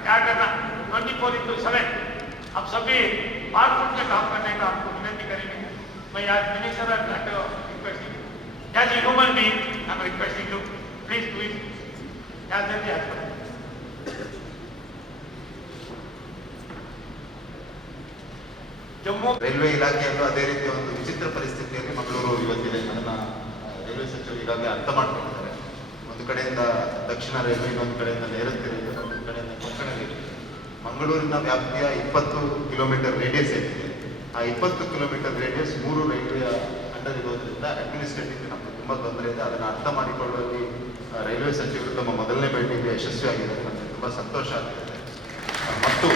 क्या करना twenty four into seven अब सभी बार फुट में काम करने का आपको विनती करेंगे मैं आज minister requesting as a human being I am requesting you please do it as जल्दी आज जम्मू ರೈಲ್ವೆ ಇಲಾಖೆಯಲ್ಲೂ ಅದೇ ರೀತಿಯ ಒಂದು ವಿಚಿತ್ರ ಪರಿಸ್ಥಿತಿಯಲ್ಲಿ ಮಂಗಳೂರು ಇವತ್ತಿದೆ ಅದನ್ನ ಆ, ರೈಲ್ವೆ ಸಚಿವರು ಈಗಾಗಲೇ ಅರ್ಥ ಮಾಡ್ಕೊಂಡಿದ್ದಾರೆ ಒಂದು ಕಡೆಯಿಂದ ದಕ್ಷಿಣ ರೈಲ್ವೆ ಇನ್ನೊಂದು ಕಡೆಯಿಂದ ನೈಋತ್ಯ ರೈಲ್ವೆ ಮಂಗಳೂರಿನ ವ್ಯಾಪ್ತಿಯ ಇಪ್ಪತ್ತು ಕಿಲೋಮೀಟರ್ ರೇಡಿಯಸ್ ಏನಿದೆ. ಆ ಇಪ್ಪತ್ತು ಕಿಲೋಮೀಟರ್ ರೇಡಿಯಸ್ ಮೂರು ರೈಲ್ವೆಯ ಅಂಡರ್ ಇರೋದ್ರಿಂದ ಅಡ್ಮಿನಿಸ್ಟ್ರೇಟಿವ್ ನಮಗೆ ತುಂಬ ತೊಂದರೆ ಇದೆ. ಅದನ್ನು ಅರ್ಥ ಮಾಡಿಕೊಳ್ಳುವಲ್ಲಿ ರೈಲ್ವೆ ಸಚಿವರು ತಮ್ಮ ಮೊದಲನೇ ಭೇಟಿಗೆ ಯಶಸ್ವಿಯಾಗಿದ್ದಾರೆ. ನನಗೆ ತುಂಬ ಸಂತೋಷ ಆಗಿದೆ ಮತ್ತು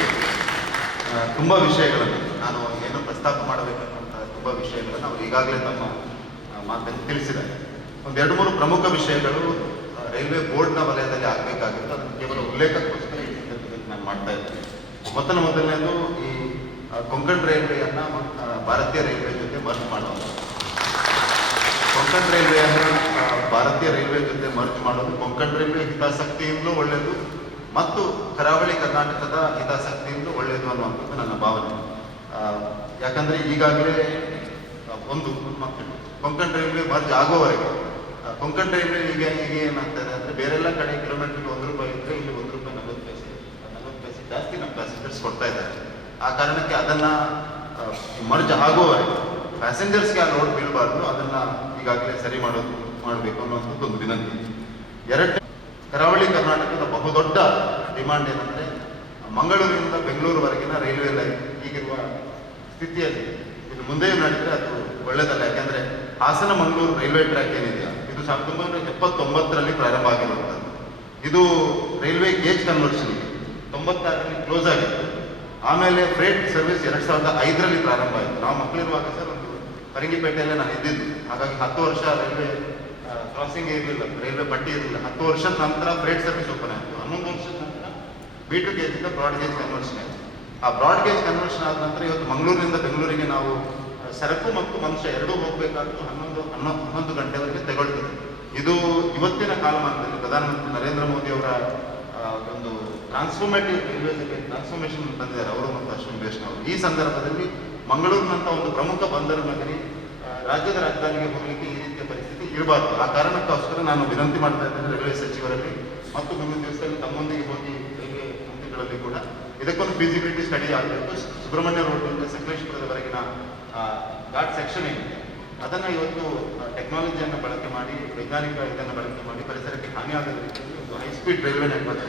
ತುಂಬ ವಿಷಯಗಳನ್ನು ನಾನು ಏನು ಪ್ರಸ್ತಾಪ ಮಾಡಬೇಕಂತ ತುಂಬ ವಿಷಯಗಳನ್ನು ಅವರು ಈಗಾಗಲೇ ತಮ್ಮ ಮಾತನ್ನು ತಿಳಿಸಿದ್ದಾರೆ. ಒಂದೆರಡು ಮೂರು ಪ್ರಮುಖ ವಿಷಯಗಳು ರೈಲ್ವೆ ಬೋರ್ಡ್ನ ವಲಯದಲ್ಲಿ ಆಗಬೇಕಾಗಿತ್ತು. ಅದನ್ನು ಕೇವಲ ಉಲ್ಲೇಖ ಮಾಡ್ತಾ ಇದ್ದಾರೆ ಮೊದಲ ಮೊದಲನೇದು ಈ ಕೊಂಕಣ್ ರೈಲ್ವೆಯನ್ನು ಭಾರತೀಯ ರೈಲ್ವೆ ಜೊತೆ ಮರ್ಜ್ ಮಾಡೋದು ಕೊಂಕಣ್ ರೈಲ್ವೆಯನ್ನು ಭಾರತೀಯ ರೈಲ್ವೆ ಜೊತೆ ಮರ್ಜ್ ಮಾಡೋದು ಕೊಂಕಣ್ ರೈಲ್ವೆ ಹಿತಾಸಕ್ತಿಯಿಂದಲೂ ಒಳ್ಳೆಯದು ಮತ್ತು ಕರಾವಳಿ ಕರ್ನಾಟಕದ ಹಿತಾಸಕ್ತಿಯಿಂದ ಒಳ್ಳೆಯದು ಅನ್ನುವಂಥದ್ದು ನನ್ನ ಭಾವನೆ. ಯಾಕಂದ್ರೆ ಈಗಾಗಲೇ ಒಂದು ಕೊಂಕಣ ರೈಲ್ವೆ ಮರ್ಜ್ ಆಗೋವರೆಗೆ ಕೊಂಕಣ್ ರೈಲ್ವೆ ಈಗ ಈಗ ಏನಾಗ್ತದೆ ಅಂದ್ರೆ ಬೇರೆಲ್ಲ ಕಡೆ ಕಿಲೋಮೀಟರ್ಗೆ ಒಂದು ರೂಪಾಯಿ ಇದ್ರೆ ಇಲ್ಲಿ ಒಂದು ರೂಪಾಯಿ ನಲವತ್ತು ಪೈಸೆ ನಲವತ್ತು ಪೈಸೆ ಜಾಸ್ತಿ ನಮ್ಮ ಪ್ಯಾಸೆಂಜರ್ಸ್ ಕೊಡ್ತಾ ಇದ್ದಾರೆ. ಆ ಕಾರಣಕ್ಕೆ ಅದನ್ನ ಮರ್ಜ್ ಆಗೋವರೆ ಪ್ಯಾಸೆಂಜರ್ಸ್ಗೆ ಆ ಲೋಡ್ ಬೀಳಬಾರ್ದು, ಅದನ್ನ ಈಗಾಗಲೇ ಸರಿ ಮಾಡೋದು, ಮಾಡಬೇಕು ಅನ್ನುವಂಥದ್ದು ಒಂದು ವಿನಂತಿ. ಎರಡು ಕರಾವಳಿ ಕರ್ನಾಟಕದ ಬಹುದೊಡ್ಡ ಡಿಮಾಂಡ್ ಏನಂದ್ರೆ ಮಂಗಳೂರಿನಿಂದ ಬೆಂಗಳೂರುವರೆಗಿನ ರೈಲ್ವೆ ಲೈನ್ ಈಗಿರುವ ಸ್ಥಿತಿಯಲ್ಲಿ ಇದು ಮುಂದೆಯೂ ನಡೆದರೆ ಅದು ಒಳ್ಳೆಯದಲ್ಲ ಯಾಕಂದ್ರೆ ಹಾಸನ ಮಂಗಳೂರು ರೈಲ್ವೆ ಟ್ರ್ಯಾಕ್ ಏನಿದೆಯಾ, ಇದು ಸಾವಿರದ ಒಂಬೈನೂರ ಎಪ್ಪತ್ತೊಂಬತ್ತರಲ್ಲಿ ಪ್ರಾರಂಭ ಆಗಿರುವಂಥದ್ದು. ಇದು ರೈಲ್ವೆ ಗೇಜ್ ಕನ್ವರ್ಷನ್ ತೊಂಬತ್ತಾರರಲ್ಲಿ ಕ್ಲೋಸ್ ಆಗಿತ್ತು. ಆಮೇಲೆ ಫ್ರೇಟ್ ಸರ್ವಿಸ್ ಎರಡು ಸಾವಿರದ ಐದರಲ್ಲಿ ಪ್ರಾರಂಭ ಆಯಿತು. ನಾವು ಮಕ್ಕಳಿರುವಾಗ ಸರ್ ಒಂದು ಪರಂಗಿಪೇಟೆಯಲ್ಲೇ ನಾನು ಇದ್ದಿದ್ದು. ಹಾಗಾಗಿ ಹತ್ತು ವರ್ಷ ರೈಲ್ವೆ ಕ್ರಾಸಿಂಗ್ ಇರಲಿಲ್ಲ. ರೈಲ್ವೆ ಪಟ್ಟಿ ಇರಲಿಲ್ಲ. ಹತ್ತು ವರ್ಷದ ನಂತರ ಫ್ರೇಟ್ ಸರ್ವಿಸ್ ಓಪನ್ ಆಯಿತು. ಹನ್ನೊಂದು ವರ್ಷದ ನಂತರ ಬಿ ಟು ಗೇಜ್ ಇಂದ ಬ್ರಾಡ್ ಗೇಜ್ ಕನ್ವರ್ಷನ್ ಆಯಿತು. ಆ ಬ್ರಾಡ್ ಗೇಜ್ ಕನ್ವರ್ಷನ್ ಆದ ನಂತರ ಇವತ್ತು ಮಂಗಳೂರಿನಿಂದ ಬೆಂಗಳೂರಿಗೆ ನಾವು ಸರಕು ಮತ್ತು ಮನುಷ್ಯ ಎರಡೂ ಹೋಗಬೇಕಾದ್ರು ಹನ್ನೊಂದು ಹನ್ನೊಂದು ಹನ್ನೊಂದು ಗಂಟೆವರೆಗೆ ತಗೊಳ್ತದೆ. ಇದು ಇವತ್ತಿನ ಕಾಲಮಾನದಲ್ಲಿ ಪ್ರಧಾನಮಂತ್ರಿ ನರೇಂದ್ರ ಮೋದಿ ಅವರ ಒಂದು ಟ್ರಾನ್ಸ್ಫಾರ್ಮೇಟಿವ್ ರೈಲ್ವೆ ಟ್ರಾನ್ಸ್ಫಾರ್ಮೇಶನ್ ಬಂದಿದ್ದಾರೆ ಅವರು ಮತ್ತು ಅಶ್ವಿನ್ ಅವರು ಈ ಸಂದರ್ಭದಲ್ಲಿ ಮಂಗಳೂರಿನಂಥ ಒಂದು ಪ್ರಮುಖ ಬಂದರು ನಗರಿ ರಾಜ್ಯದ ರಾಜಧಾನಿಗೆ ಹೋಗಲಿಕ್ಕೆ ಈ ರೀತಿಯ ಪರಿಸ್ಥಿತಿ ಇರಬಾರ್ದು. ಆ ಕಾರಣಕ್ಕೋಸ್ಕರ ನಾನು ವಿನಂತಿ ಮಾಡ್ತಾ ಇದ್ದೇನೆ ರೈಲ್ವೆ ಸಚಿವರಲ್ಲಿ ಮತ್ತು ಮುಂದಿನ ದಿವಸದಲ್ಲಿ ತಮ್ಮೊಂದಿಗೆ ಹೋಗಿ ರೈಲ್ವೆ ಮಂತ್ರಿಗಳಲ್ಲಿ ಕೂಡ. ಇದಕ್ಕೊಂದು ಫಿಸಿಬಿಲಿಟಿ ಸ್ಟಡಿ ಆಗಬೇಕು. ಸುಬ್ರಹ್ಮಣ್ಯ ರೋಡ್ನಿಂದ ಸಕಲೇಶ್ಪುರದವರೆಗಿನ ಆ, ಘಾಟ್ ಸೆಕ್ಷನ್ ಏನಿದೆ ಅದನ್ನು ಇವತ್ತು ಟೆಕ್ನಾಲಜಿಯನ್ನು ಬಳಕೆ ಮಾಡಿ ವೈಜ್ಞಾನಿಕ ಇದನ್ನು ಬಳಕೆ ಮಾಡಿ ಪರಿಸರಕ್ಕೆ ಹಾನಿಯಾಗದ ರೀತಿಯಲ್ಲಿ ಒಂದು ಹೈ ಸ್ಪೀಡ್ ರೈಲ್ವೆ ನೆಟ್ವರ್ಕ್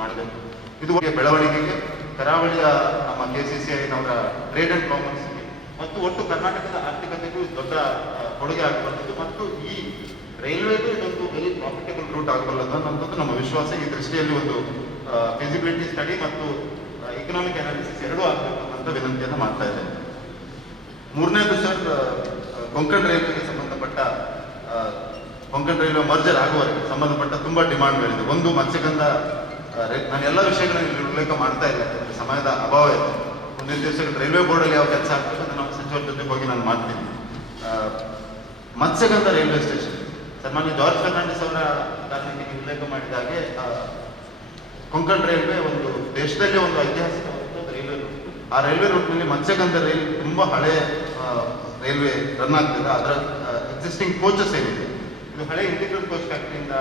ಮಾಡಬೇಕು ಇದು ಬೆಳವಣಿಗೆಗೆ ಕರಾವಳಿಯ ನಮ್ಮ ಕೆ ಸಿ ಸಿ ಐನವರ ಟ್ರೇಡ್ ಅಂಡ್ ಕಾಮರ್ಸ್ಗೆ ಮತ್ತು ಒಟ್ಟು ಕರ್ನಾಟಕದ ಆರ್ಥಿಕತೆಗೂ ದೊಡ್ಡ ಕೊಡುಗೆ ಆಗಿರುವಂಥದ್ದು ಮತ್ತು ಈ ರೈಲ್ವೆಗೂ ಇದೊಂದು ವೆರಿ ಪ್ರಾಫಿಟಬಲ್ ರೂಟ್ ಆಗಬಲ್ಲದು ಅನ್ನೋದು ನಮ್ಮ ವಿಶ್ವಾಸ ಈ ದೃಷ್ಟಿಯಲ್ಲಿ ಒಂದು ಫಿಸಿಬಿಲಿಟಿ ಸ್ಟಡಿ ಮತ್ತು ಎಕನಾಮಿಕ್ ಅನಾಲಿಸಿಸ್ ಎರಡೂ ಆಗಬೇಕು ಅಂತ ವಿನಂತಿಯನ್ನು ಮಾಡ್ತಾ ಇದ್ದೇನೆ. ಮೂರನೇದು ಸರ್ ಕೊಂಕಣ ರೈಲ್ವೆಗೆ ಸಂಬಂಧಪಟ್ಟ ಕೊಂಕಣ ರೈಲ್ವೆ ಮರ್ಜರ್ ಆಗುವವರೆಗೆ ಸಂಬಂಧಪಟ್ಟ ತುಂಬಾ ಬೆಳೆದಿದೆ ಒಂದು ಮತ್ಸ್ಯಗಂಧ ನಾನು ಎಲ್ಲ ವಿಷಯಗಳನ್ನು ಇಲ್ಲಿ ಉಲ್ಲೇಖ ಮಾಡ್ತಾ ಇಲ್ಲ ಸಮಯದ ಅಭಾವ ಇದೆ. ಮುಂದಿನ ದಿವಸಗಳು ರೈಲ್ವೆ ಬೋರ್ಡಲ್ಲಿ ಯಾವ ಕೆಲಸ ಆಗ್ತದೆ ಅದನ್ನು ನಮ್ಮ ಸಚಿವರ ಜೊತೆ ಹೋಗಿ ನಾನು ಮಾಡ್ತೀನಿ. Matsyagandha railway station. ಸನ್ಮಾನ್ಯ ಜಾರ್ಜ್ ಫರ್ನಾಂಡಿಸ್ ಅವರ ಉಲ್ಲೇಖ ಮಾಡಿದ ಹಾಗೆ ಕೊಂಕಣ್ ರೈಲ್ವೆ ಒಂದು ದೇಶದಲ್ಲಿ ಒಂದು ಐತಿಹಾಸಿಕ ರೈಲ್ವೆ ರೂಟ್ ಆ ರೈಲ್ವೆ ರೂಟ್ನಲ್ಲಿ ಮತ್ಸ್ಯಗಂಧ ರೈಲ್ ತುಂಬ ಹಳೆ ರೈಲ್ವೆ ರನ್ ಆಗ್ತಿದೆ. ಅದರ ಎಕ್ಸಿಸ್ಟಿಂಗ್ ಕೋಚಸ್ ಏನಿದೆ. ಇದು ಹಳೆ ಇಂಟಿಗ್ರಲ್ ಕೋಚ್ ಫ್ಯಾಕ್ಟರಿಯಿಂದ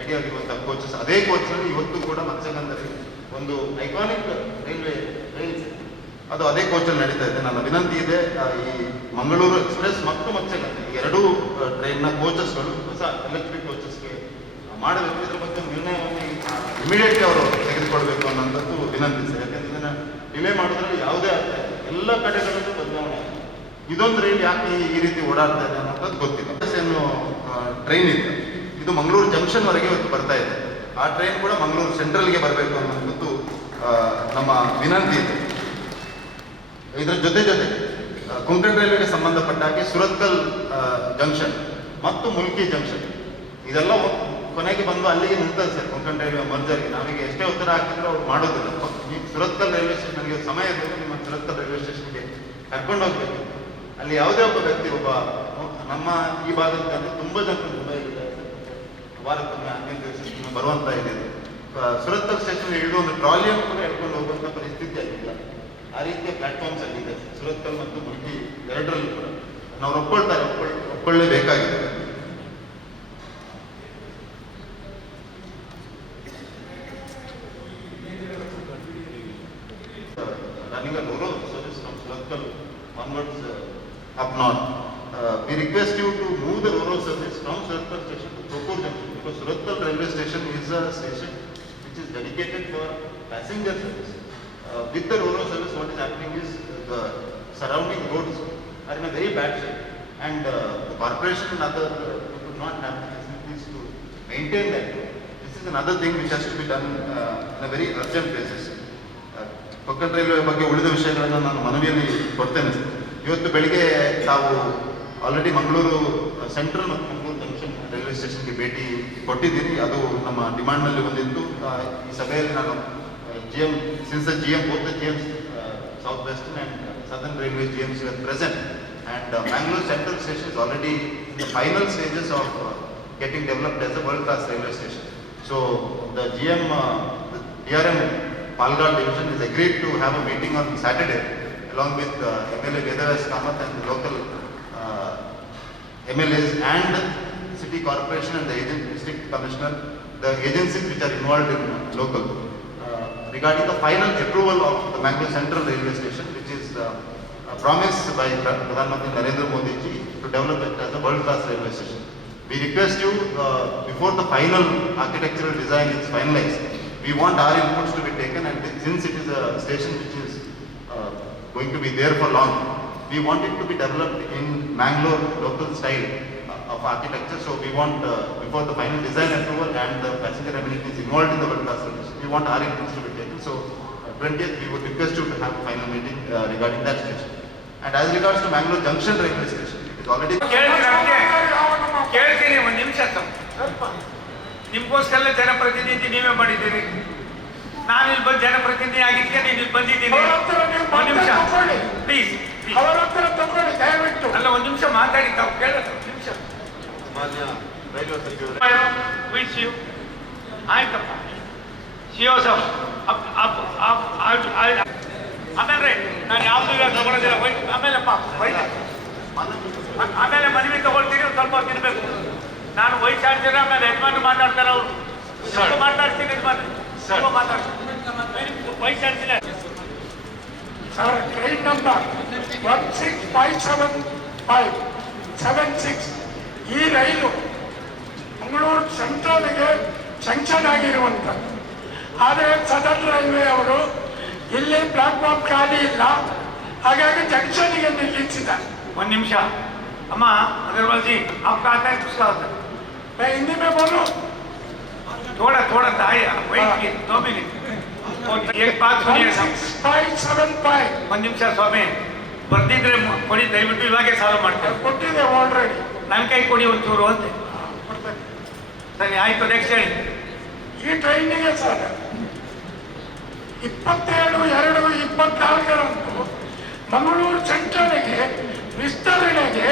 ರೆಡಿ ಆಗಿರುವಂತಹ ಕೋಚಸ್ ಅದೇ ಕೋಚ್ನಲ್ಲಿ ಇವತ್ತು ಕೂಡ ಮತ್ಸ್ಯಗಂಧದಲ್ಲಿ ಒಂದು ಐಕಾನಿಕ್ ರೈಲ್ವೆ ರೈಲ್ಸ್ ಅದು ಅದೇ ಕೋಚಲ್ಲಿ ನಡೀತಾ ಇದೆ ನನ್ನ ವಿನಂತಿ ಇದೆ ಈ ಮಂಗಳೂರು ಎಕ್ಸ್ಪ್ರೆಸ್ ಮತ್ತು ಮತ್ಸ್ಯಗಂಧ ಎರಡೂ ಟ್ರೈನ್ನ ಕೋಚಸ್ಗಳು ಹೊಸ ಎಲೆಕ್ಟ್ರಿಕ್ ಕೋಚಸ್ಗೆ ಮಾಡಬೇಕು. ಇದ್ರ ಬಗ್ಗೆ ನಿರ್ಣಯವನ್ನು ಇಮಿಡಿಯೇಟ್ಲಿ ಅವರು ತೆಗೆದುಕೊಳ್ಬೇಕು ಅನ್ನೋಂಥದ್ದು ವಿನಂತಿ ಸರ್ ಯಾಕಂದ್ರೆ ಇದನ್ನ ಡಿಲೇ ಮಾಡೋದ್ರಲ್ಲಿ ಯಾವುದೇ ಅರ್ಥ ಎಲ್ಲ ಕಡೆಗಳಲ್ಲೂ ಬದಲಾವಣೆ. ಇದೊಂದು ರೈಲ್ ಯಾಕೆ ಈ- ರೀತಿ ಓಡಾಡ್ತಾ ಇದೆ ಅನ್ನೋದು ಗೊತ್ತಿಲ್ಲ. ಟ್ರೈನ್ ಇದೆ. ಇದು ಮಂಗಳೂರು ಜಂಕ್ಷನ್ ವರೆಗೆ ಇವತ್ತು ಬರ್ತಾ ಇದೆ. ಆ ಟ್ರೈನ್ ಕೂಡ ಮಂಗಳೂರು ಸೆಂಟ್ರಲ್ಗೆ ಬರಬೇಕು ಅನ್ನೋದು ನಮ್ಮ ವಿನಂತಿ ಇದೆ. ಇದರ ಜೊತೆ ಜೊತೆ ಕೊಂಕಣ ರೈಲ್ವೆಗೆ ಸಂಬಂಧಪಟ್ಟ ಹಾಗೆ ಸುರತ್ಕಲ್ ಜಂಕ್ಷನ್ ಮತ್ತು ಮುಲ್ಕಿ ಜಂಕ್ಷನ್ ಇದೆಲ್ಲ ಕೊನೆಗೆ ಬಂದು ಅಲ್ಲಿಗೆ ನಿಲ್ತದೆ ಸರ್ ಕೊಂಕಣ ರೈಲ್ವೆ ಮರ್ಜರ್ಗೆ ನಮಗೆ ಎಷ್ಟೇ ಉತ್ತರ ಹಾಕಿದ್ರು ಅವ್ರು ಮಾಡೋದಿಲ್ಲ. ನೀವು ಸುರತ್ಕಲ್ ರೈಲ್ವೆ ಸ್ಟೇಷನ್ ನನಗೆ ಸಮಯ ಬೇಕು, ನಿಮ್ಮ ಸುರತ್ಕಲ್ ರೈಲ್ವೆ ಸ್ಟೇಷನ್ಗೆ ಕರ್ಕೊಂಡು ಹೋಗ್ಬೇಕು ಅಲ್ಲಿ ಯಾವುದೇ ಒಬ್ಬ ವ್ಯಕ್ತಿ, ಒಬ್ಬ, ನಮ್ಮ ಈ ಭಾಗದಲ್ಲಿ ತುಂಬ ಜನ ವಾರಕ್ಕೊಮ್ಮೆ ಹದಿನೈದು ದಿವಸಕ್ಕೊಮ್ಮೆ ಬರುವಂತ ಇದೆ ಸುರತ್ ಸುರತ್ಕಲ್ ಸ್ಟೇಷನ್ ಹಿಡಿದು ಒಂದು ಟ್ರಾಲಿಯನ್ನು ಕೂಡ ಹಿಡ್ಕೊಂಡು ಹೋಗುವಂತ ಪರಿಸ್ಥಿತಿ ಆಗಿಲ್ಲ ಆ ರೀತಿಯ ಪ್ಲಾಟ್ಫಾರ್ಮ್ಸ್ ಅಲ್ಲಿದೆ ಸುರತ್ಕಲ್ ಮತ್ತು ಮುಲ್ಕಿ ಎರಡರಲ್ಲೂ ಕೂಡ. ನಾವು ಒಪ್ಕೊಳ್ತಾರೆ ಒಪ್ಕೊಳ್ಳ ಒಪ್ಕೊಳ್ಳೇಬೇಕಾಗಿದೆ running a rural service from Surattal onwards uh, up north. Uh, we request you to move the rural service from Surattal station to Propur junction because Surattal railway station is a station which is dedicated for passenger service. Uh, with the rural service, what is happening is uh, the surrounding roads are in a very bad shape and uh, the corporation and other uh, could not have the facilities to maintain that. This is another thing which has to be done uh, in a very urgent basis. ಪಕ್ಕದ railway ಬಗ್ಗೆ ಉಳಿದ ವಿಷಯಗಳನ್ನು ನಾನು ಮನವಿಯಲ್ಲಿ ಕೊಡ್ತೇನೆ. ಇವತ್ತು ಬೆಳಿಗ್ಗೆ ತಾವು ಆಲ್ರೆಡಿ ಮಂಗಳೂರು ಸೆಂಟ್ರಲ್ ಮತ್ತು ಮಂಗಳೂರು ಜಂಕ್ಷನ್ ರೈಲ್ವೆ ಸ್ಟೇಷನ್ಗೆ ಭೇಟಿ ಕೊಟ್ಟಿದ್ದೀರಿ ಅದು ನಮ್ಮ ಡಿಮಾಂಡ್ನಲ್ಲಿ ಬಂದಿತ್ತು ಈ ಸಭೆಯಲ್ಲಿ ನಾನು GM, since the GM, both the GMs, uh, Southwestern and uh, Southern Railway GMs were present, and uh, Mangalore Central Station is already in the final stages of uh, getting developed as a world-class railway station. So the GM, uh, the DRM Palgar division is agreed to have a meeting on Saturday along with uh, MLA Vedaras Kamath and the local uh, MLAs and city corporation and the agent, district commissioner, the agencies which are involved in local regarding the final approval of the Mangalore Central Railway Station, which is uh, a promise by Pra- Pradhan Mantri Narendra Modi ji to develop it as a world-class railway station. We request you, uh, before the final architectural design is finalized, we want our inputs to be taken and since it is a station which is uh, going to be there for long, we want it to be developed in Mangalore local style uh, of architecture. So we want, uh, before the final design approval and the passenger amenities involved in the world class service, we want our inputs to be. So twentieth, we would request you to have a final meeting uh, regarding that station. And as regards to Mangalore Junction railway station, it is already. ಕೇಳ್ತೀನಿ ಒಂದು ನಿಮಿಷ ನಿಮ್ಗೋಸ್ಕರ ಜನಪ್ರತಿನಿಧಿ ನೀವೇ ಮಾಡಿದ್ದೀರಿ. ನಾನು ಇಲ್ಲಿ ಬಂದು ಜನಪ್ರತಿನಿಧಿ ಆಗಿದ್ದಕ್ಕೆ ನೀನು ಇಲ್ಲಿ ಬಂದಿದ್ದೀನಿ. ಒಂದು ನಿಮಿಷ. ಪ್ಲೀಸ್ ಅವರ ಹತ್ರ ತಗೊಳ್ಳಿ ದಯವಿಟ್ಟು. ಅಲ್ಲ ಒಂದು ನಿಮಿಷ ಮಾತಾಡಿ ತಾವು ಕೇಳೋದು ಒಂದು ನಿಮಿಷ. ಮಾನ್ಯ ರೈಲ್ವೆ ಸಚಿವರು. ವಿಶ್ ಯು ಆಯ್ತಪ್ಪ. ಶಿವಸ ಆಮೇಲೆ ನಾನು ಯಾವ್ದು ತಗೊಳ್ಳೋದಿಲ್ಲ ಹೋಯ್ ಆಮೇಲೆಪ್ಪ ಹೋಯ್ತು ಆಮೇಲೆ ಮನವಿ ತಗೊಳ್ತೀನಿ ಸ್ವಲ್ಪ ತಿನ್ಬೇಕು. ನಾನು ವೈಸ್ ಚಾನ್ಸಲರ್ ಆಮೇಲೆ ಯಜಮಾನ್ ಮಾತಾಡ್ತಾರೆ ಅವರು. ಸ್ವಲ್ಪ ಮಾತಾಡ್ತೀನಿ ಯಜಮಾನ್ ಸ್ವಲ್ಪ ಮಾತಾಡ್ತೀನಿ. Vice chancellor sir train number one six five seven five seven six ಈ ರೈಲು ಮಂಗಳೂರು ಸೆಂಟ್ರಲ್ಗೆ ಜಂಕ್ಷನ್ ಆಗಿರುವಂಥದ್ದು. ಆದರೆ ಸದರ್ನ್ ರೈಲ್ವೆ ಅವರು ಇಲ್ಲಿ ಪ್ಲಾಟ್ಫಾರ್ಮ್ ಖಾಲಿ ಇಲ್ಲ ಹಾಗಾಗಿ ಜಂಕ್ಷನ್ಗೆ ನಿಲ್ಲಿಸಿದ್ದಾರೆ ಒಂದ್ ನಿಮಿಷ ಅಮ್ಮ अग्रवाल जी आपका आता है उसका आता है मैं हिंदी में बोलूं थोड़ा थोड़ा आया वेट कीजिए दो मिनट और एक बात ಒನ್ सुनिए ಸಿಕ್ಸ್ ಫೈವ್ ಸೆವೆನ್ ಫೈವ್ ಒಂದ್ ನಿಮಿಷ ಸ್ವಾಮಿ ಬರ್ದಿದ್ರೆ ಮ- ಕೊಡಿ ದಯವಿಟ್ಟು ಇವಾಗೆ ಸಾಲ್ವ್ ಮಾಡ್ತೇವೆ ಕೊಟ್ಟಿದೆ ಆಲ್ರೆಡಿ ನನ್ನ ಕೈ ಕೊಡಿ ಒಂಚೂರು ಅಂತ ಸರಿ ಆಯ್ತು ನೆಕ್ಸ್ಟ್ ಹೇಳಿ ಈ ಟ್ರೈನಿಗೆ ಸರ್ ಇಪ್ಪತ್ತೇಳು ಎರಡು ಇಪ್ಪತ್ನಾಲ್ಕರಂದು ಮಂಗಳೂರು ಸೆಂಟ್ರಲ್ಗೆ ವಿಸ್ತರಣೆಗೆ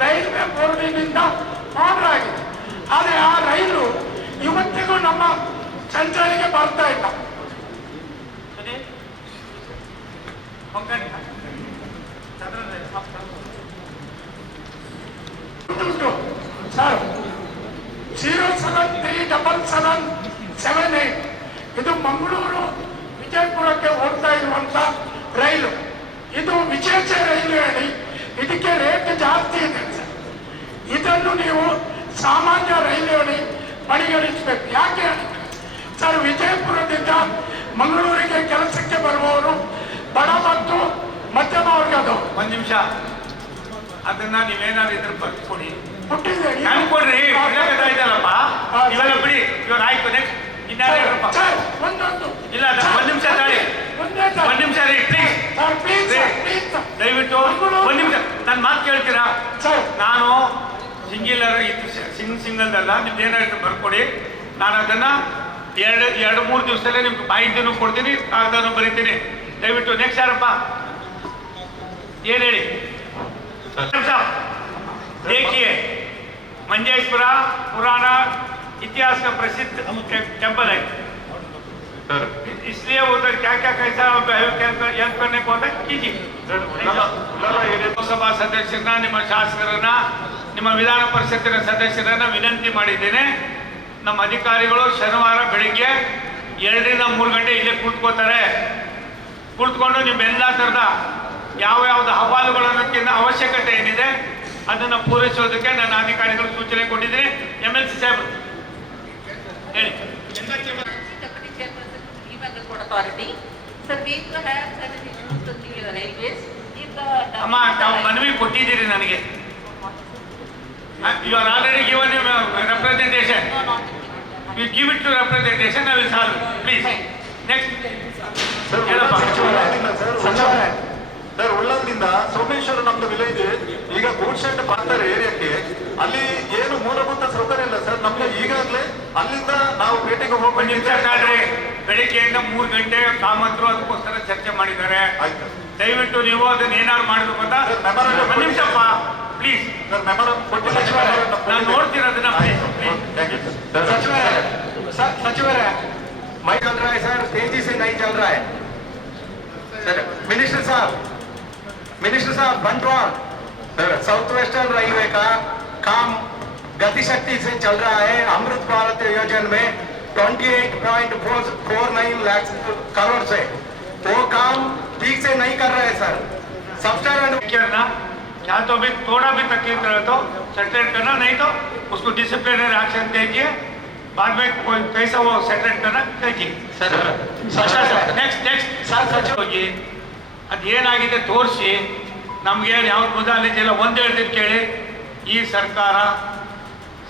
ರೈಲ್ವೆ ಬೋರ್ಡಿನಿಂದ ಆರ್ಡರ್ ಆಗಿದೆ. ಆದರೆ ಆ ರೈಲು ಇವತ್ತಿಗೂ ನಮ್ಮ ಸೆಂಟ್ರಲ್ಗೆ ಬರ್ತಾ ಇಲ್ಲ. ಸರಿ. Zero seven three double seven seven eight ಇದು ಮಂಗಳೂರು ವಿಜಯಪುರಕ್ಕೆ ಹೋಗ್ತಾ ಇರುವಂತ ರೈಲು. ಇದು ವಿಶೇಷ ರೈಲು ಹೇಳಿ ಇದಕ್ಕೆ ರೇಟ್ ಜಾಸ್ತಿ ಇದೆ. ಸರ್ ಇದನ್ನು ನೀವು ಸಾಮಾನ್ಯ ರೈಲು ಹೇಳಿ ಪರಿಗಣಿಸಬೇಕು. ಯಾಕೆ ಸರ್ ವಿಜಯಪುರದಿಂದ ಮಂಗಳೂರಿಗೆ ಕೆಲಸಕ್ಕೆ ಬರುವವರು ಬಡ ಮತ್ತು ಮಧ್ಯಮ ವರ್ಗದವರು. ಒಂದ್ ನಿಮಿಷ. ಅದನ್ನ ನೀವೇನಾದ್ರು ಇದ್ರ ಬಗ್ಗೆ ಕೊಡಿ. ಕೊಟ್ಟಿದ್ದೀರಿ. ಕೊಡ್ರಿ. ಇವೆಲ್ಲ ಬಿಡಿ. ಇವಾಗ ಆಯ್ತು. ನೆಕ್ಸ್ಟ್ ಇಲ್ಲ ಒಂದ್ ನಿಮಿಷ ತಾಳಿ. ಒಂದ್ ನಿಮಿಷ ರೀ ಪ್ಲೀಸ್ ದಯವಿಟ್ಟು ಒಂದ್ ನಿಮಿಷ ನನ್ನ ಮಾತು ಕೇಳ್ತೀರಾ? ನಾನು ಸಿಂಗಿಲ್ಲರ್ ಇತ್ತು ಸಿಂಗ್ ಸಿಂಗಲ್ದಲ್ಲ ನಿಮ್ದು ಏನಾಯ್ತು ಬರ್ಕೊಡಿ. ನಾನು ಅದನ್ನ ಎರಡು ಎರಡು ಮೂರು ದಿವಸದಲ್ಲೇ ನಿಮ್ಗೆ ಮಾಹಿತಿನೂ ಕೊಡ್ತೀನಿ ಕಾಗದನೂ ಬರೀತೀನಿ. ದಯವಿಟ್ಟು ನೆಕ್ಸ್ಟ್ ಯಾರಪ್ಪ? ಏನ್ ಹೇಳಿ? ಮಂಜೇಶ್ವರ ಪುರಾಣ इतिहास का प्रसिद्ध टेम्पल है ಸರ್ इसलिए उधर क्या क्या कैसा ಹೆಲ್ಪ್ करने को होता है कीजिए ಲೋಕಸಭಾ ಸದಸ್ಯರನ್ನ ನಿಮ್ಮ ಶಾಸಕರನ್ನ ನಿಮ್ಮ ವಿಧಾನ ಪರಿಷತ್ತಿನ ಸದಸ್ಯರನ್ನ ವಿನಂತಿ ಮಾಡಿದ್ದೇನೆ ನಮ್ಮ ಅಧಿಕಾರಿಗಳು ಶನಿವಾರ ಬೆಳಿಗ್ಗೆ ಎರಡರಿಂದ ಮೂರು ಗಂಟೆ ಇಲ್ಲೇ ಕೂತ್ಕೋತಾರೆ ಕುಳಿತುಕೊಂಡು ನಿಮ್ಮೆಲ್ಲ ಥರದ ಯಾವ ಯಾವ್ದು ಅಹವಾಲುಗಳನ್ನು ತಿನ್ನ ಅವಶ್ಯಕತೆ ಏನಿದೆ ಅದನ್ನು ಪೂರೈಸೋದಕ್ಕೆ ನನ್ನ ಅಧಿಕಾರಿಗಳು ಸೂಚನೆ ಕೊಟ್ಟಿದ್ದೀನಿ ಎಮ್ ಎಲ್ ಸಿ ಸಾಹೇಬರು ಎರಿ ಎಂತ ಕ್ಯಾಮೆರಾ ಚಿಕ್ಕ プチ ಚೇಪರ್ಸ್ ಇವಂಗೇ ಕೊಡತಾರೆ ಸರ್ ಬೀಟ್ ಇಸ್ ಅಮ್ಮ ತಾ ಮನವಿ ಕೊಟ್ಟಿದ್ದೀರಿ ನನಗೆ you your already given you representation we give it to representation ಅವಲ್ sir please next take sir ಉಳ್ಳಂದಿಂದ ಸೋಮೇಶ್ವರ ನಮ್ದು ವಿಲೇಜ್ ಈಗ ಗೂಡ್ ಶೆಡ್ ಮಾಡ್ತಾರೆ ಏರಿಯಾಕ್ಕೆ ಅಲ್ಲಿ ಏನು ಮೂಲಭೂತ ಸೌಕರ್ಯ ಇಲ್ಲ ಸರ್ ನಮ್ಗೆ ಈಗಾಗಲೇ ಅಲ್ಲಿಂದ ನಾವು ಭೇಟಿಗೆ ಒಂದು ನಿಮಿಷ ಹೋಗ್ಬೇಕು ತಾಳ್ರಿ ಬೆಳಿಗ್ಗೆಯಿಂದ ಮೂರು ಗಂಟೆ ಕಾಮತ್ರು ಅದಕ್ಕೋಸ್ಕರ ಚರ್ಚೆ ಮಾಡಿದ್ದಾರೆ ಆಯ್ತು ದಯವಿಟ್ಟು ನೀವು ಅದನ್ನ ಏನಾದ್ರು ಮಾಡಬೇಕು ಅಂತ ಸರ್, memorandum ಒಂದು ನಿಮಿಷಪ್ಪ ಪ್ಲೀಸ್ ಸರ್ ಮೆಮೊರಂ ಕೊಟ್ಟಿಲ್ಲ ನಾನು ನೋಡ್ತೀನಿ ಅದನ್ನ please please thank you sir सचिवर स- सचिवर है मैं चल रहा है सर तेजी से नहीं चल रहा है सर मिनिस्टर साहब मिनिस्टर साहब बंटवाल साउथ वेस्टर्न रेलवे का काम गतिशक्ति से चल रहा है। अमृत भारत योजन में 28.49 लाख करोड़ से। वो काम ठीक से नहीं कर रहे सर सबस्टर या तो भी थोड़ा भी तकलीफ़ रहे तो सेटरेट करना नहीं तो उसको डिसिप्लिनरी एक्शन देखिए। बाद में कोई कैसा वो सेटरेट करना कहिए। सर नेक्स्ट नेक्स्ट सर सच होगी ಹೋಗಿ ಅದೇನಾಗಿದೆ ತೋರಿಸಿ ನಮಗೆ ಯಾವ ಮುದಾಲಿಜಿ ಇಲ್ಲ ಒಂದು ಹೇಳ್ತೀನಿ ಕೇಳಿ ಈ ಸರ್ಕಾರ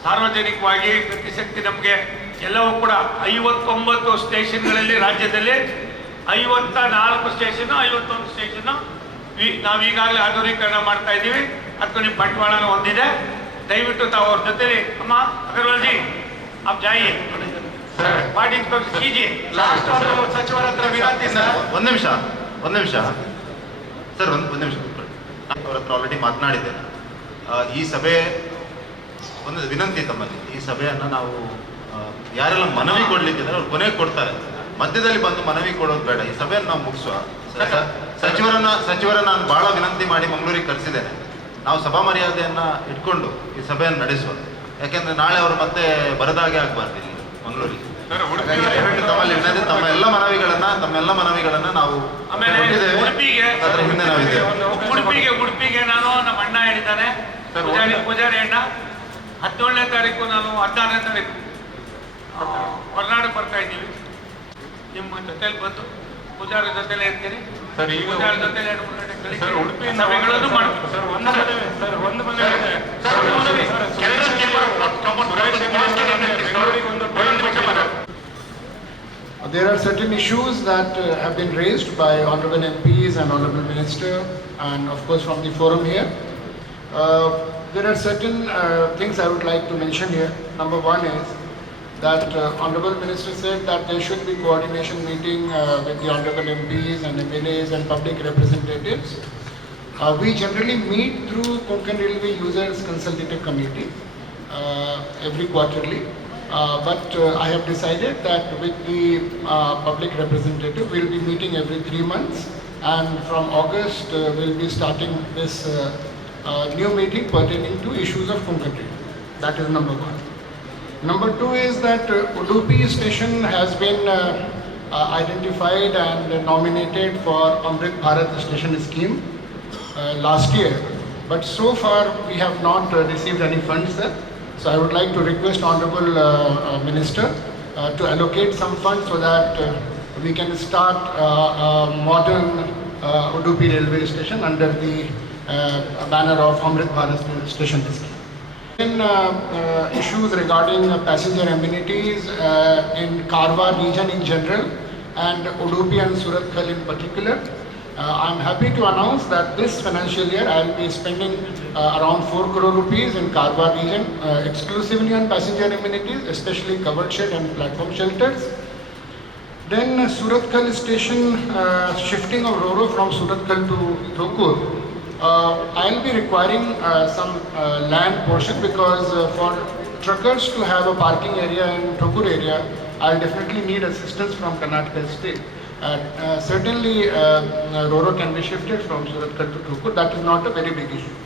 ಸಾರ್ವಜನಿಕವಾಗಿ ಗತಿಶಕ್ತಿ ನಮಗೆ ಎಲ್ಲವೂ ಕೂಡ ಐವತ್ತೊಂಬತ್ತು ಸ್ಟೇಷನ್ಗಳಲ್ಲಿ ರಾಜ್ಯದಲ್ಲಿ ಐವತ್ತ ನಾಲ್ಕು ಸ್ಟೇಷನ್ ಐವತ್ತೊಂದು ಸ್ಟೇಷನ್ ನಾವು ಈಗಾಗಲೇ ಆಧುನೀಕರಣ ಮಾಡ್ತಾ ಇದ್ದೀವಿ ಅದಕ್ಕೂ ನಿಮ್ಮ ಬಂಡವಾಳನ ಹೊಂದಿದೆ ದಯವಿಟ್ಟು ತಾವು ಅವ್ರ ಜೊತೆಲಿ ಅಮ್ಮ ಅಗರ್ವಾಲ್ ಜಿ आप जाइए पार्टिसिपेट कीजिए लास्ट और सचिवर हत्र विनंती सर ಒಂದು ನಿಮಿಷ ಒಂದು ನಿಮಿಷ. ಸರ್ ಒಂದು ಒಂದು ನಿಮಿಷ ಅವ್ರ ಹತ್ರ ಆಲ್ರೆಡಿ ಮಾತನಾಡಿದ್ದೇನೆ ಈ ಸಭೆ ಒಂದು ವಿನಂತಿ ತಮ್ಮಲ್ಲಿ. ಈ ಸಭೆಯನ್ನು ನಾವು ಯಾರೆಲ್ಲ ಮನವಿ ಕೊಡ್ಲಿಕ್ಕಿದ್ರೆ ಅವ್ರು ಕೊನೆಗೆ ಕೊಡ್ತಾರೆ. ಮಧ್ಯದಲ್ಲಿ ಬಂದು ಮನವಿ ಕೊಡೋದು ಬೇಡ. ಈ ಸಭೆಯನ್ನು ನಾವು ಮುಗಿಸುವ. ಸಚಿವರನ್ನ ಸಚಿವರನ್ನ ನಾನು ಬಹಳ ವಿನಂತಿ ಮಾಡಿ ಮಂಗಳೂರಿಗೆ ಕರೆಸಿದ್ದೇನೆ. ನಾವು ಸಭಾ ಮರ್ಯಾದೆಯನ್ನ ಇಟ್ಕೊಂಡು ಈ ಸಭೆಯನ್ನು ನಡೆಸುವ. ಯಾಕೆಂದ್ರೆ ನಾಳೆ ಅವರು ಮತ್ತೆ ಬರದಾಗೆ ಆಗಬಾರ್ದು ಇಲ್ಲಿ ಮಂಗಳೂರಿಗೆ. ತಮ್ಮಲ್ಲಿ ವಿನಂತಿ ತಮ್ಮ ಎಲ್ಲ ಮನವಿಗಳನ್ನ ತಮ್ಮೆಲ್ಲ ಮನವಿಗಳನ್ನ ನಾವು ಆಮೇಲೆ. ಉಡುಪಿಗೆ ಅದರ ಹಿಂದೆ ನಾವಿದ್ದೇವೆ. ಉಡುಪಿಗೆ ಉಡುಪಿಗೆ ನಾನು ನಮ್ಮ ಅಣ್ಣ ಹೇಳಿದ್ದಾನೆ. ಪೂಜಾರಿ ಪೂಜಾರಿ ಅಣ್ಣ ಹದಿನೇಳನೇ ತಾರೀಕು ನಾನು ಹದಿನಾರನೇ ತಾರೀಕು ಹೊರನಾಡು ಬರ್ತಾ ಇದ್ದೀವಿ. ನಿಮ್ಮ ಜೊತೆಲಿ ಬಂದು ಪೂಜಾರಿ ಜೊತೆಲೇ ಇರ್ತೀನಿ. ಸರ್, ಈಗ- ಪೂಜಾರಿ ಜೊತೆಲಿ ಎರಡು ಮೂರು ಗಂಟೆ ಉಡುಪಿಯಿಂದ ಸಭೆಗಳನ್ನು certain issues that uh, have been raised by honorable MPs and honorable minister and of course from the forum here. Uh, There are certain uh, things I would like to mention here. Number one is that uh, honorable minister said that there should be coordination meeting uh, with the honorable MPs and MLAs and public representatives. Uh, We generally meet through Konkan Railway Users Consultative Committee uh, every quarterly. Uh, But uh, I have decided that with the uh, public representative, we'll be meeting every three months. And from August, we'll be starting this new meeting pertaining to issues of Konkan That is number one. Number two is that uh, Udupi station has been uh, uh, identified and nominated for Amrit Bharat station scheme uh, last year. But so far, we have not received any funds there. So I would like to request Honorable uh, uh, Minister uh, to allocate some funds so that uh, we can start uh, a modern uh, Udupi railway station under the banner of Amrit Bharat station scheme. In issues regarding passenger amenities in Karwa region in general and Udupi and Surathkal in particular, I'm happy to announce that this financial year I'll be spending uh, around 4 crore rupees in Karwa region uh, exclusively on passenger amenities, especially covered shed and platform shelters. Then uh, Surathkal station uh, shifting of Roro from Suratkal to Thokur. Uh, I'll be requiring uh, some uh, land portion because uh, for truckers to have a parking area in Thokur area, I'll definitely need assistance from Karnataka state. Uh, uh, certainly, uh, Roro can be shifted from Surathkal to Thokur. That is not a very big issue.